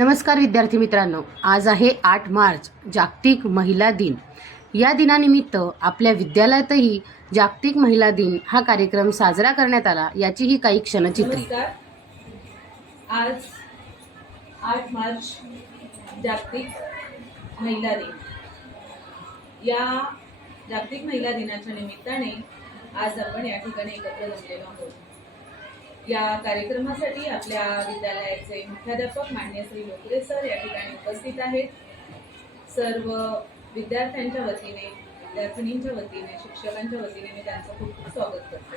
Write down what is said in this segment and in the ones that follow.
नमस्कार विद्यार्थी मित्रांनो आज आहे आठ मार्च जागतिक महिला दिन. या दिनानिमित्त आपल्या विद्यालयातही जागतिक महिला दिन हा कार्यक्रम साजरा करण्यात आला याची ही काही क्षणचित्रे. आज आठ मार्च जागतिक महिला दिन. या जागतिक महिला दिनाच्या निमित्ताने आज आपण या ठिकाणी एकत्र जमलेलो आहोत. या कार्यक्रमासाठी आपल्या विद्यालयाचे मुख्याध्यापक मान्य श्री लोकरे सर या ठिकाणी उपस्थित आहेत. सर्व विद्यार्थ्यांच्या वतीने विद्यार्थिनींच्या वतीने शिक्षकांच्या वतीने मी त्यांचं खूप खूप स्वागत करते.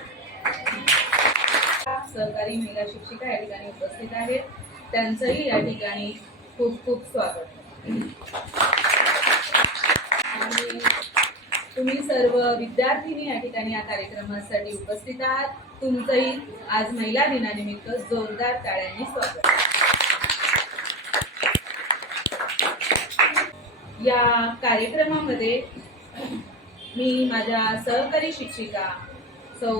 सहकारी महिला शिक्षिका या ठिकाणी उपस्थित आहेत. त्यांचंही या ठिकाणी खूप खूप स्वागत. आणि तुम्ही सर्व विद्यार्थिनी या ठिकाणी या कार्यक्रमासाठी उपस्थित आहात. तुमचंही आज महिला दिनानिमित्त जोरदार टाळ्यांनी स्वागत. या कार्यक्रमामध्ये मी माझ्या सहकारी शिक्षिका सौ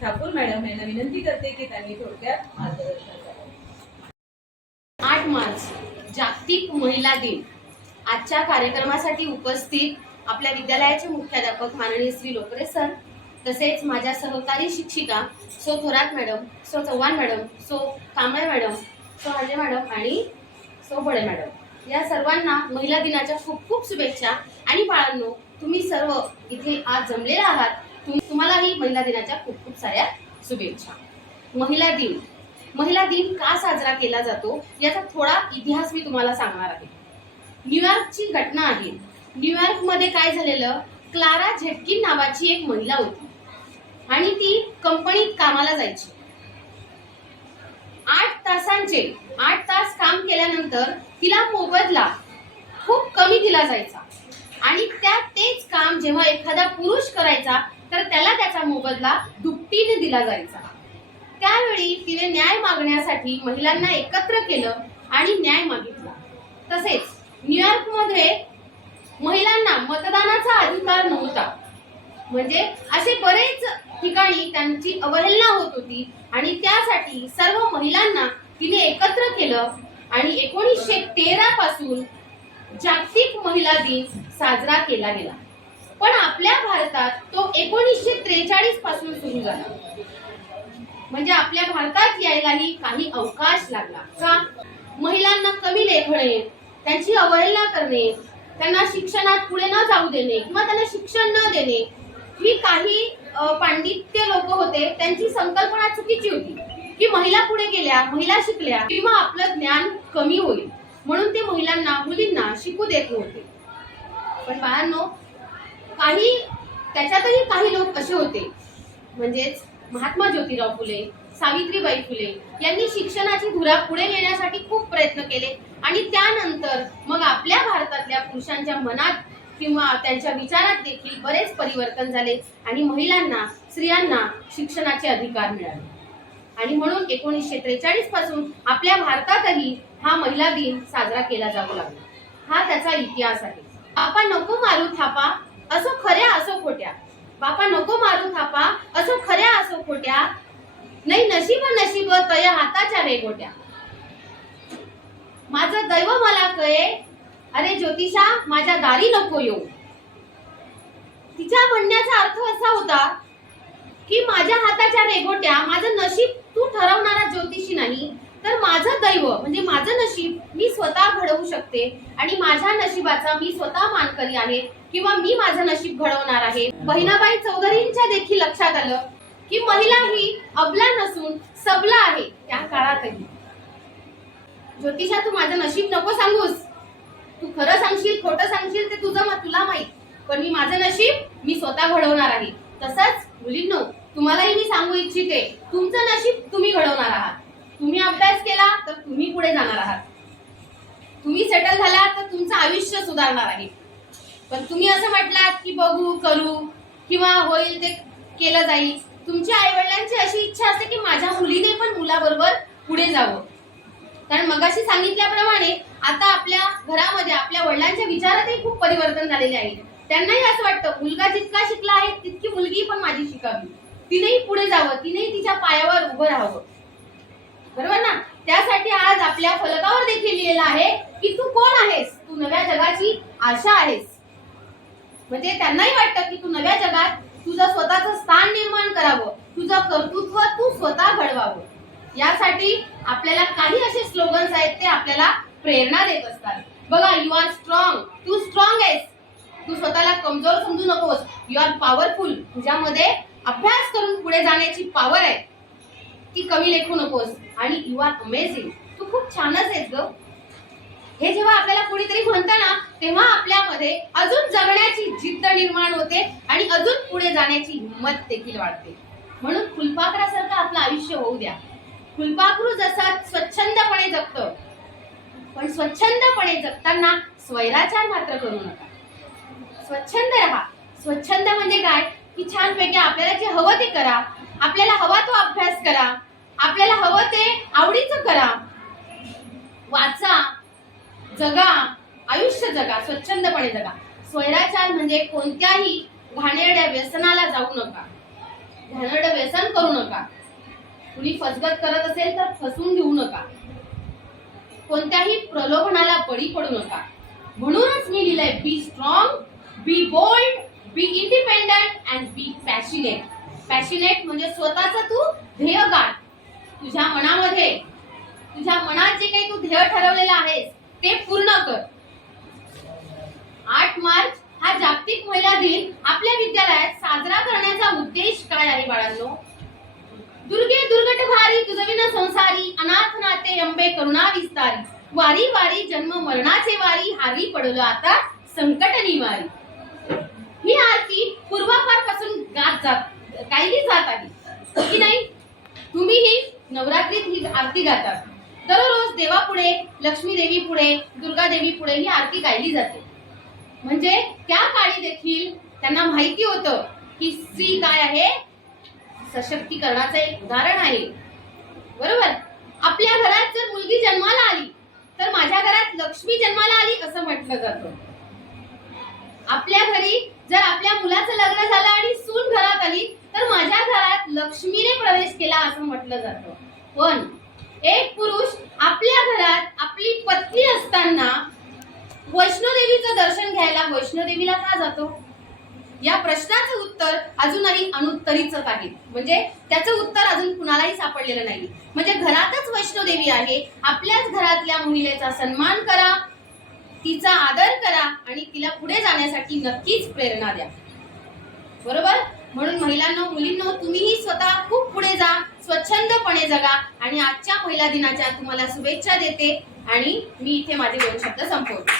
ठाकूर मॅडम यांना विनंती करते की त्यांनी थोडक्यात मार्गदर्शन आठ मार्च जागतिक महिला दिन. आजच्या कार्यक्रमासाठी उपस्थित आपल्या विद्यालयाचे मुख्याध्यापक माननीय श्री लोकरे सर तसेच माझ्या सहकारी शिक्षिका सो थोरात मॅडम सो चव्हाण मॅडम सो कांबळे मॅडम सो हाजे मॅडम आणि सो बडे मॅडम. या सर्वांना महिला दिनाच्या खूप खूप शुभेच्छा. आणि बाळांनो तुम्ही सर्व इथे आज जमलेले आहात. तुम- तुम्हालाही महिला दिनाच्या खूप खूप साऱ्या शुभेच्छा. महिला दिन. महिला दिन का साजरा केला जातो याचा थोडा इतिहास मी तुम्हाला सांगणार आहे. न्यूयॉर्कची घटना आहे. न्यूयॉर्कमध्ये काय झालेलं? क्लारा झेटकिन नावाची एक महिला होती. आणि ती कंपनीत कामाला जायची. आठ तासांचे आठ तास काम केल्यानंतर तिला मोबदला खूप कमी दिला जायचा. आणि त्या तेच काम जेव्हा एखादा पुरुष करायचा तर त्याला त्याचा मोबदला दुपटीने दिला जायचा. त्यावेळी तिने न्याय मागण्यासाठी महिलांना एकत्र केलं आणि न्याय मागितला. तसेच न्यूयॉर्कमध्ये महिलांना मतदानाचा अधिकार नव्हता. म्हणजे असे बरेच ठिकाणी त्यांची अवहेलना होत होती आणि त्यासाठी सर्व महिलांना तिने एकत्र केलं आणि एकोणीसशे तेरा पासून जागतिक महिला दिन साजरा केला गेला. पण आपल्या भारतात तो एकोणीसशे त्रेचाळीसपासून सुरू झाला. म्हणजे आपल्या भारतात यायलाही काही अवकाश लागला. का? महिलांना कमी लेखणे त्यांची अवहेलना करणे त्यांना शिक्षणात पुढे न जाऊ देणे किंवा त्यांना शिक्षण न देणे ही काही पांडित्य लोक होते. त्यांची संकल्पना चुकीची होती. की महिला पुढे गेल्या महिला शिकल्या किंवा आपलं ज्ञान कमी होईल. म्हणून ते महिलांना मुलींना शिकू देत नव्हते. पण बाळांनो काही त्याच्यातही काही लोक असे होते. म्हणजेच महात्मा ज्योतिराव फुले सावित्रीबाई फुले यांनी शिक्षणाची धुरा पुढे नेण्यासाठी खूप प्रयत्न केले. आणि त्यानंतर मग आपल्या भारतातल्या पुरुषांच्या मनात किंवा त्यांच्या विचारात देखील बरेच परिवर्तन झाले आणि महिलांना स्त्रियांना शिक्षणाचे अधिकार मिळाले. आणि म्हणून एकोणीसशे त्रेचाळीसपासून आपल्या भारतातही हा महिला दिन साजरा केला जाऊ लागला. हा त्याचा इतिहास आहे. बापा नको मारू थापा असो खऱ्या असो खोट्या. बापा नको मारू थापा असो खऱ्या असो खोट्या. नाही नशीब नशीब तया हाताच्या रेगोट्या माझं दैव मला कळे. अरे ज्योतिषा माझ्या दारी नको येऊ. तिच्या म्हणण्याचा अर्थ असा होता की माझ्या हाताच्या रेगोट्या माझं नशीब तू ठरवणारा ज्योतिषी नाही तर माझं दैव म्हणजे माझं नशीब मी स्वतः घडवू शकते आणि माझ्या नशिबाचा मी स्वतः मानकरी आहे किंवा मी माझं नशीब घडवणार आहे. बहिणाबाई चौधरींच्या देखील लक्षात आलं की महिला ही अबला नसून सबला आहे त्या काळातही. ज्योतिषा तू माझं नशीब नको सांगूस. तू खरं सांगशील खोटं सांगशील ते तुझं मग तुला माहीत. पण मी माझं नशीब मी स्वतः घडवणार आहे. तसंच मुलींनो तुम्हालाही मी सांगू इच्छिते तुमचं नशीब तुम्ही घडवणार आहात. तुम्ही अभ्यास केला तर तुम्ही पुढे जाणार आहात. तुम्ही सेटल झाला तर तुमचं आयुष्य सुधारणार आहे. पण तुम्ही असं म्हटलात की बघू करू किंवा होईल ते केलं जाईल. तुमच्या आई वडिलांची अशी इच्छा असते की माझ्या मुलीने पण मुलाबरोबर पुढे जावं. कारण मगाशी सांगितल्याप्रमाणे आता आपल्या घरामध्ये आपल्या वडिलांच्या विचारातही खूप परिवर्तन झालेले आहे. त्यांनाही असं वाटतं मुलगा जितका शिकला आहे तितकी मुलगी पण माझी शिकावी. तिनेही पुढे जावं तिनेही तिच्या पायावर उभं राहावं. बरोबर ना? त्यासाठी आज आपल्या फलकावर देखील लिहिलेलं आहे की तू कोण आहेस? तू नव्या जगाची आशा आहेस. म्हणजे त्यांनाही वाटतं की तू नव्या जगात तुझं स्वतःचं स्थान निर्माण करावं तुझं कर्तृत्व तू स्वतः घडवावं. यासाठी आपल्याला काही असे स्लोगन्स आहेत ते आपल्याला प्रेरणा देत असतात. बघा यू आर स्ट्रॉंग तू स्ट्रॉंग आहेस. तू स्वतःला कमजोर समजू नकोस. यू आर पॉवरफुल तुझ्यामध्ये अभ्यास करून पुढे जाण्याची पॉवर आहे. ती कमी लेखू नकोस. आणि यू आर अमेझिंग तू खूप छानच आहेस ग. हे जेव्हा आपल्याला कुणीतरी म्हणतं ना तेव्हा आपल्यामध्ये अजून जगण्याची जिद्द निर्माण होते आणि अजून पुढे जाण्याची हिंमत देखील वाढते. म्हणून फुलपाखरासारखं आपलं आयुष्य होऊ द्या. फुलपाखरू जसा स्वच्छंदपणे जगत पण स्वच्छंदपणे जगताना स्वैराचार मात्र करू नका. स्वच्छंद राहा. स्वच्छंद म्हणजे काय? की छानपैकी आपल्याला जे हवं ते करा. आपल्याला हवा तो अभ्यास करा. आपल्याला हवं ते आवडीचं करा. वाचा जगा आयुष्य जगा स्वच्छंदपणे जगा. स्वैराचार म्हणजे कोणत्याही घाणेरड्या व्यसनाला जाऊ नका. घाणेरडं व्यसन करू नका. कुणी फसगत करत असेल तर फसून घेऊ नका. कोणत्याही प्रलोभनाला बळी पडू नका. म्हणूनच मी लिहिलंय be strong be bold be independent and be passionate passionate म्हणजे स्वतःच तू ध्येय गाठ तुझ्या मनामध्ये तुझ्या मनात जे काही तू ध्येय ठरवलेलं आहेस ते पूर्ण कर. आठ मार्च हा जागतिक महिला दिन. आपल्या विद्यालयात साजरा करण्याचा उद्देश काय आहे बाळांनो? दुर्गे दुर्गट भारी तुझविन संसारी अनाथ नाते अंबे करुणा विस्तारी. वारी वारी जन्म मरणाचे वारी हारी पडलो आता संकट निवारी ही आरती पूर्वापारपासून गात जात गायली जात आहे. की नाही? तुम्ही ही नवरात्रीत ही आरती गातात. दररोज देवापुढे लक्ष्मी देवी पुढे दुर्गा देवी पुढे ही आरती गायली जाते. म्हणजे त्या काळी देखील त्यांना माहिती होतं की स्त्री काय आहे? सशक्तीकरणाचं एक उदाहरण आहे. बरोबर? आपल्या घरात जर मुलगी जन्माला आली तर माझ्या घरात लक्ष्मी जन्माला आली असं म्हटलं जातं. आपल्या घरी जर आपल्या मुलाचं लग्न झालं आणि सून घरात आली तर माझ्या घरात लक्ष्मीने प्रवेश केला असं म्हटलं जातं. पण एक पुरुष आपल्या घरात आपली पत्नी असताना वैष्णोदेवीचं दर्शन घ्यायला वैष्णोदेवीला का जातो? या प्रश्नाचं उत्तर अजूनही अनुत्तरीच आहे. म्हणजे त्याचं उत्तर अजून कुणालाही सापडलेलं नाही. म्हणजे घरातच वैष्णोदेवी आहे आपल्याच घरातल्या महिलेचा सन्मान करा तिचा आदर करा आणि तिला पुढे जाण्यासाठी नक्कीच प्रेरणा द्या. बरोबर? म्हणून महिलांना मुलींना तुम्हीही स्वतः खूप पुढे जा स्वच्छंदपणे जगा आणि आजच्या महिला दिनाच्या तुम्हाला शुभेच्छा देते आणि मी इथे माझे दोन शब्द संपवते.